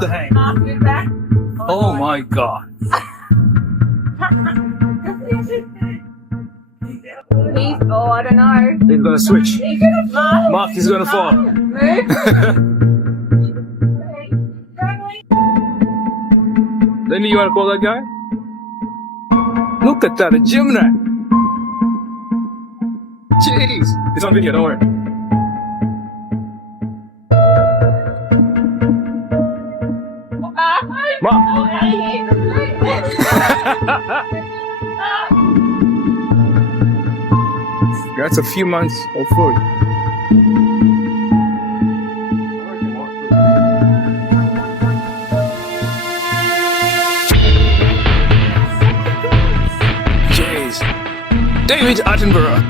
the hang. Oh my god. I don't know. He's gonna switch. Mark is gonna fall. Move. Then you wanna call that guy? Look at that, a gym rat. Jeez. It's on video, don't worry. Mark. That's a few months of food. Jeez. David Attenborough.